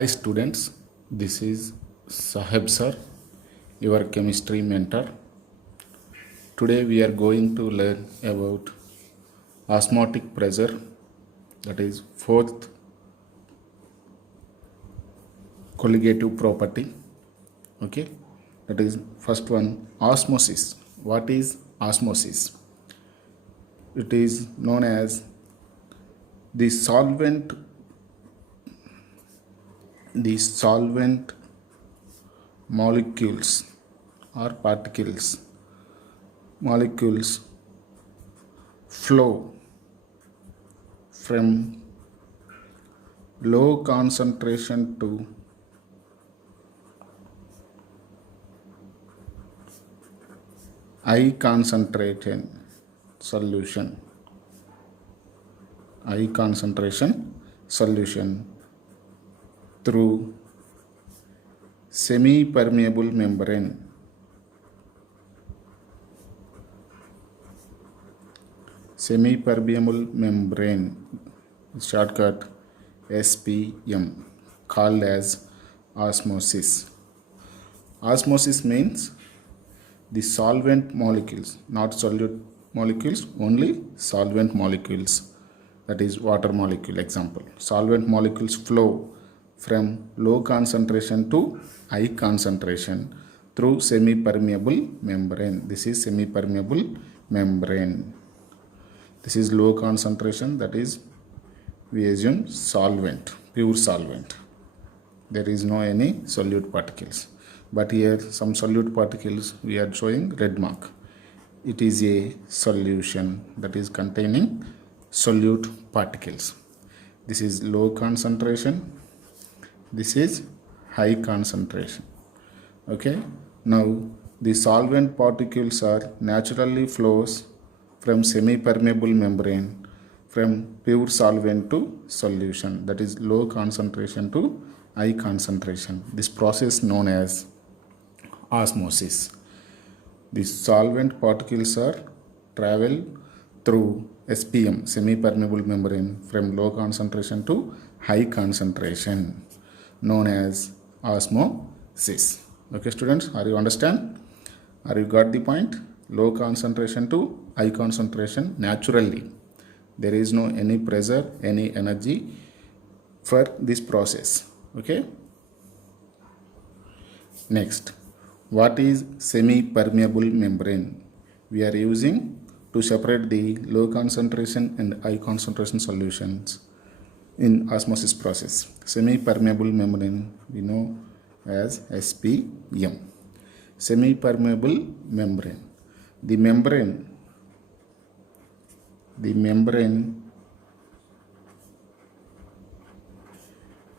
Hi students, this is Saheb sir, your chemistry mentor. Today we are going to learn about osmotic pressure, that is fourth colligative property. Okay, that is first one, osmosis. What is osmosis? It is known as the solvent molecules or molecules flow from low concentration to high concentration solution through semi-permeable membrane. Shortcut SPM, called as osmosis. Osmosis means the solvent molecules, not solute molecules, only solvent molecules, that is water molecule example. Solvent molecules flow from low concentration to high concentration through semi-permeable membrane. This is semi-permeable membrane. This is low concentration, that is we assume solvent, pure solvent. There is no any solute particles. But here some solute particles we are showing red mark. It is a solution that is containing solute particles. This is low concentration. This is high concentration. Okay. Now the solvent particles are naturally flows from semi-permeable membrane from pure solvent to solution, that is low concentration to high concentration. This process known as osmosis. The solvent particles are travel through SPM, semi-permeable membrane, from low concentration to high concentration, known as osmosis. Okay students, are you understand? Are you got the point? Low concentration to high concentration naturally. There is no any pressure, any energy for this process. Okay. Next, what is semi-permeable membrane? We are using to separate the low concentration and high concentration solutions in osmosis process. Semi-permeable membrane we know as SPM. Semi-permeable membrane. The membrane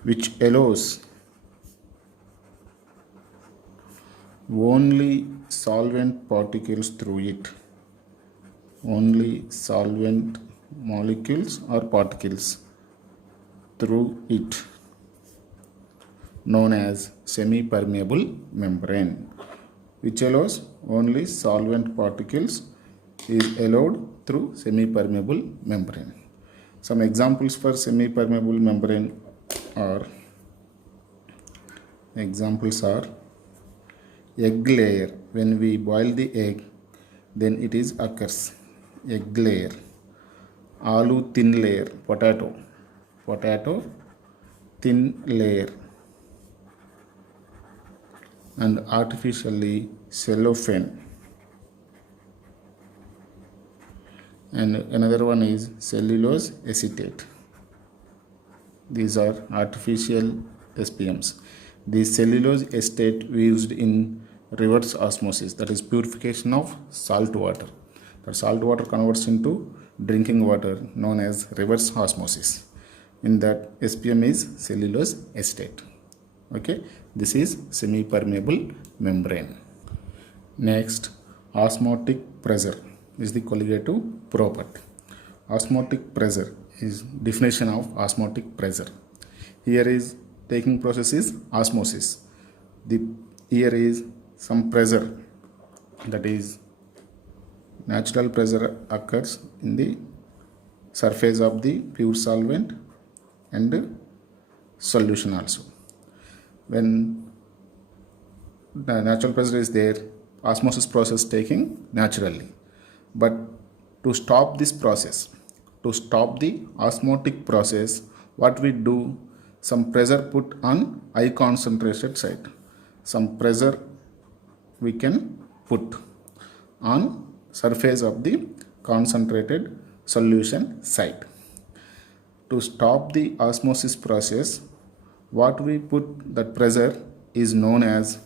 which allows only solvent particles through it, only solvent molecules or particles through it, known as semi-permeable membrane, which allows only solvent particles is allowed through semi-permeable membrane. Some examples for semi-permeable membrane are egg layer. When we boil the egg, then it is occurs egg layer. Aloo thin layer, potato thin layer, and artificially cellophane. And another one is cellulose acetate. These are artificial SPMs. The cellulose acetate used in reverse osmosis, that is purification of salt water. The salt water converts into drinking water, known as reverse osmosis. In that SPM is cellulose acetate. Okay, this is semi-permeable membrane. Next, osmotic pressure is the colligative property. Osmotic pressure is definition of osmotic pressure. Here is taking process is osmosis. Here is some pressure, that is natural pressure occurs in the surface of the pure solvent and solution also. when the natural pressure is there, osmosis process taking naturally. But to stop this process, to stop the osmotic process, what we do, some pressure put on high concentrated site. Some pressure we can put on surface of the concentrated solution site. To stop the osmosis process, what we put that pressure is known as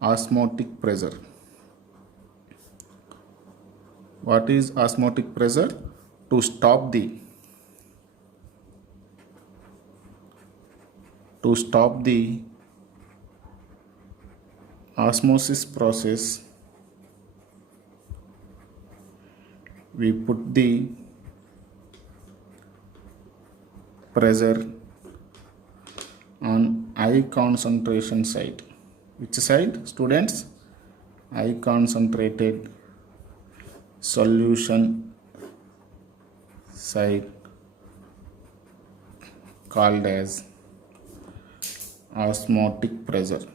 osmotic pressure. What is osmotic pressure? To stop the osmosis process, we put the pressure on high concentration site. Which side, students? High concentrated solution site called as osmotic pressure.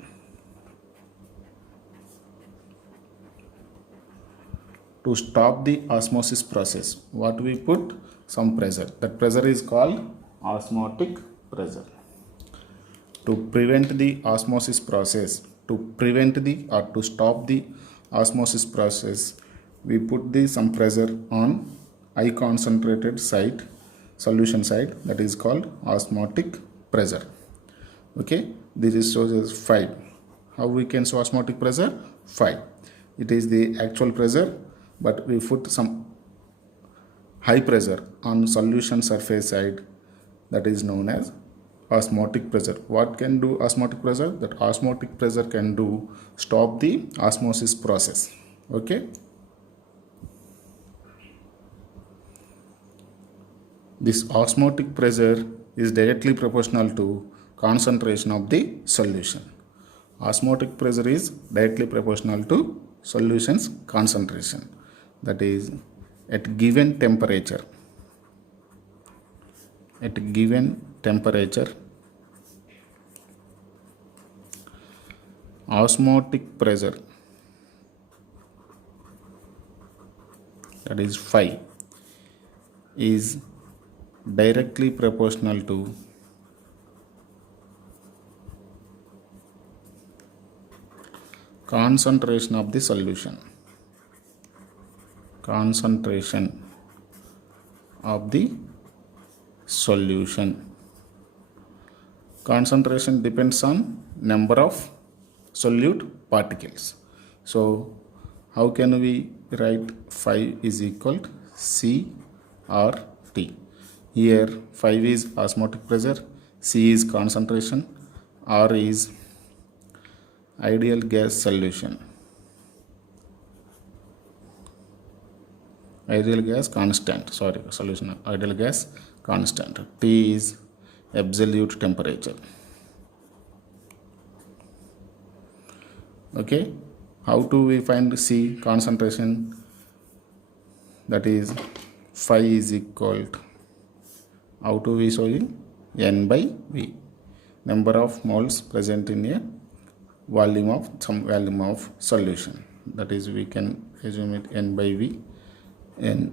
To stop the osmosis process, what we put? Some pressure. That pressure is called osmotic pressure. To prevent the osmosis process, to stop the osmosis process, we put some pressure on high concentrated site, solution site, that is called osmotic pressure. Okay, this is shows as 5. How we can show osmotic pressure? 5. It is the actual pressure, but we put some high pressure on solution surface side, that is known as osmotic pressure. What can do osmotic pressure? That osmotic pressure can do stop the osmosis process. Okay, this osmotic pressure is directly proportional to concentration of the solution. Osmotic pressure is directly proportional to solution's concentration, that is at given temperature. At given temperature, osmotic pressure, that is 5, is directly proportional to concentration of the solution. Concentration of the solution. Concentration depends on number of solute particles. So how can we write 5 is equal to CRT? Here 5 is osmotic pressure, C is concentration, R is ideal gas solution. Ideal gas constant, solution, ideal gas constant. T is absolute temperature. Okay, how do we find C concentration? That is 5 is equal to, how do we show it? N by V, number of moles present in a volume of some volume of solution, that is we can assume it N by V. N.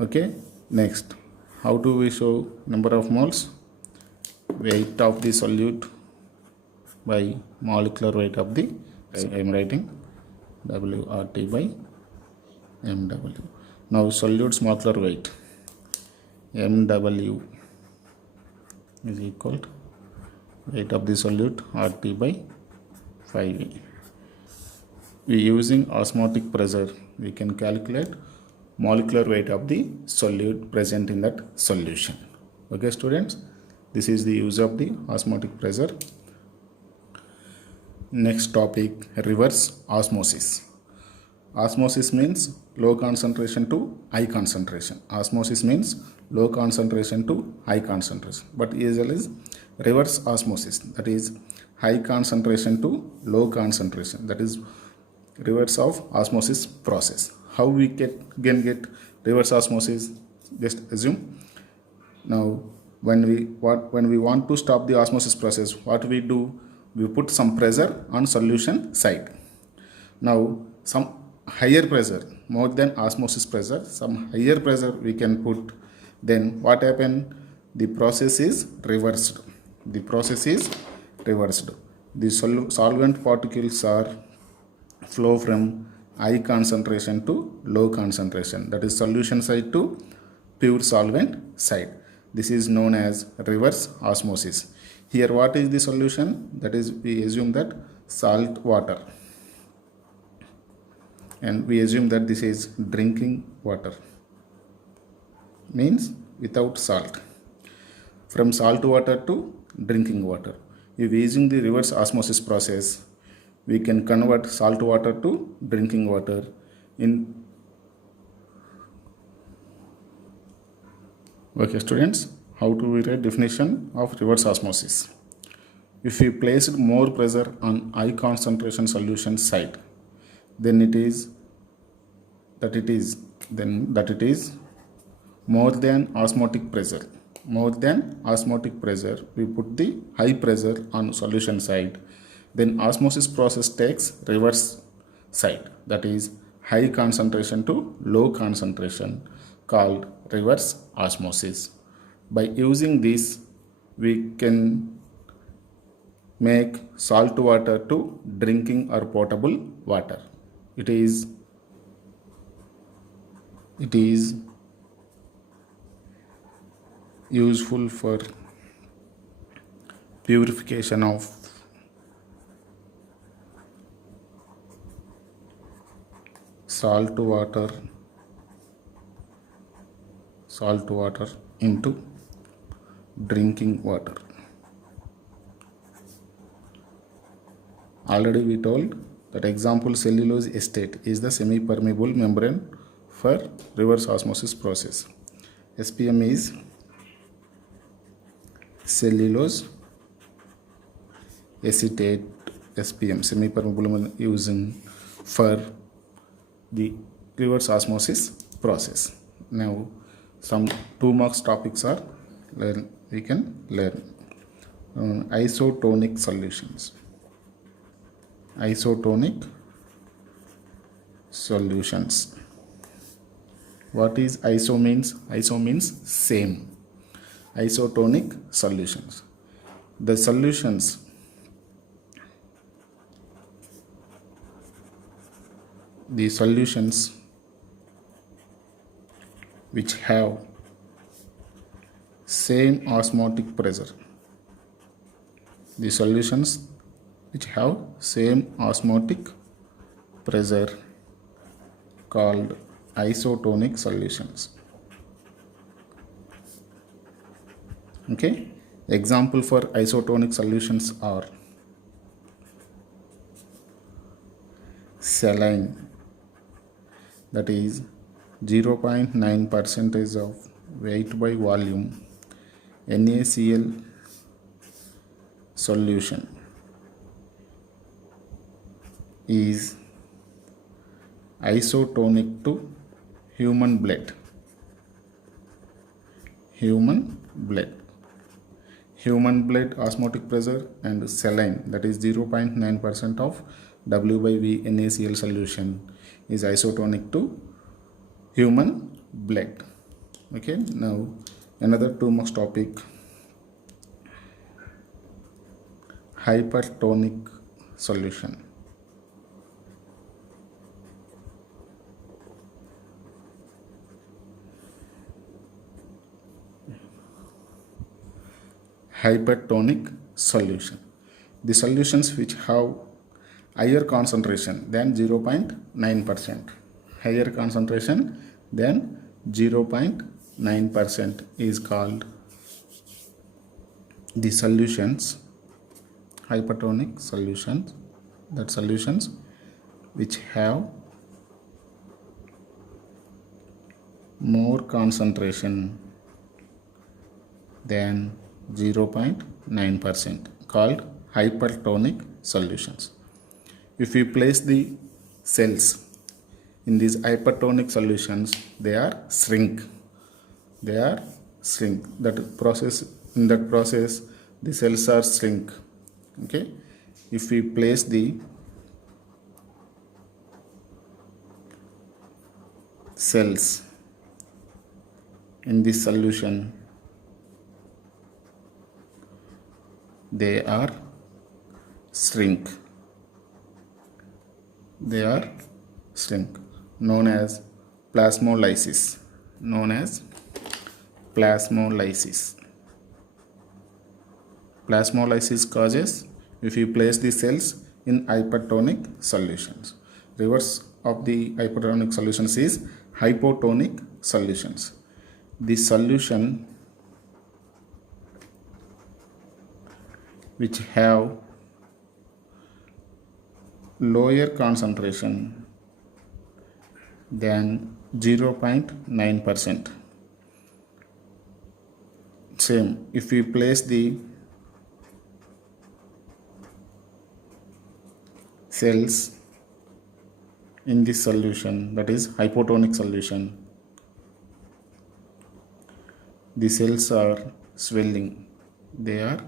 Okay, next, how do we show number of moles? Weight of the solute by molecular weight of the, I am writing WRT by MW. Now solute's molecular weight, MW is equal to weight of the solute RT by 5V. We using osmotic pressure, we can calculate molecular weight of the solute present in that solution. Okay students, this is the use of the osmotic pressure. Next topic, reverse osmosis. Osmosis means low concentration to high concentration. Osmosis means low concentration to high concentration, but usually is reverse osmosis, that is high concentration to low concentration, that is reverse of osmosis process. How we can get reverse osmosis? Just assume now when we want to stop the osmosis process, what we do, we put some pressure on solution side. Now some higher pressure, more than osmosis pressure, some higher pressure we can put. Then what happen? The process is reversed. The process is reversed. The solvent particles are flow from high concentration to low concentration, that is solution side to pure solvent side. This is known as reverse osmosis. Here what is the solution? That is, we assume that salt water, and we assume that this is drinking water, means without salt. From salt water to drinking water, if using the reverse osmosis process, we can convert salt water to drinking water. Okay students, how to we write definition of reverse osmosis? If we placed more pressure on high concentration solution side, then it is more than osmotic pressure. More than osmotic pressure, we put the high pressure on solution side. Then osmosis process takes reverse side, that is high concentration to low concentration, called reverse osmosis. By using this, we can make salt water to drinking or potable water. It is useful for purification of salt water into drinking water. Already we told that example cellulose acetate is the semi-permeable membrane for reverse osmosis process. SPM is cellulose acetate, SPM, semi-permeable, using for the reverse osmosis process. Now some 2 marks topics are we can learn. Isotonic solutions. Isotonic solutions. What is iso means? Iso means same. Isotonic solutions. The solutions which have same osmotic pressure. The solutions which have same osmotic pressure called isotonic solutions. Okay, example for isotonic solutions are saline, that is 0.9% of weight by volume NaCl solution is isotonic to human blood. Human blood osmotic pressure and saline, that is 0.9% of W by V NaCl solution, is isotonic to human blood. Okay, now another 2 marks topic, hypertonic solution. Hypertonic solution. The solutions which have higher concentration than 0.9%. Higher concentration than 0.9% is called the solutions, hypertonic solutions. That solutions which have more concentration than 0.9%, called hypertonic solutions. If we place the cells in these hypertonic solutions, they are shrink. That process, in that process the cells are shrink. Okay, if we place the cells in this solution, they are shrink. They are shrink, known as plasmolysis. Known as plasmolysis. Plasmolysis causes if you place the cells in hypertonic solutions. Reverse of the hypertonic solutions is hypotonic solutions. The solution which have lower concentration than 0.9%. Same, if we place the cells in this solution, that is hypotonic solution, the cells are swelling. They are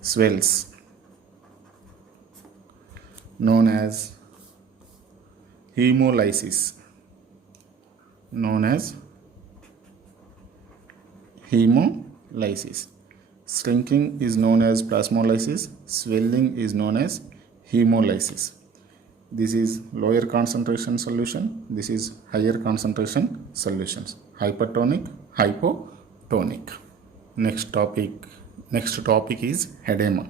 swells, known as hemolysis. Known as hemolysis. Shrinking is known as plasmolysis. Swelling is known as hemolysis. This is lower concentration solution. This is higher concentration solutions. Hypertonic, hypotonic. Next topic is edema.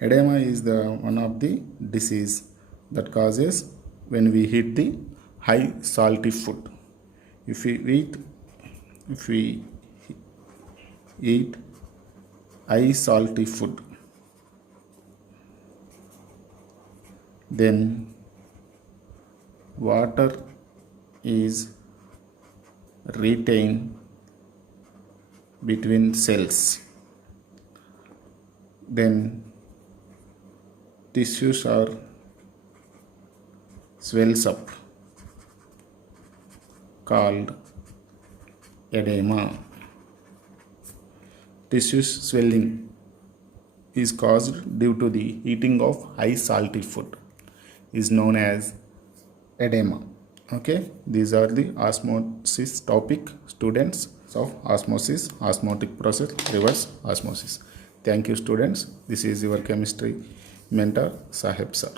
Edema is the one of the disease that causes when we eat the high salty food. If we eat high salty food, then water is retained between cells. Then tissues are swells up, called edema. Tissue swelling is caused due to the eating of high salty food, is known as edema. Okay, these are the osmosis topic, students, of osmosis, osmotic process, reverse osmosis. Thank you, students. This is your chemistry mentor, Saheb sir.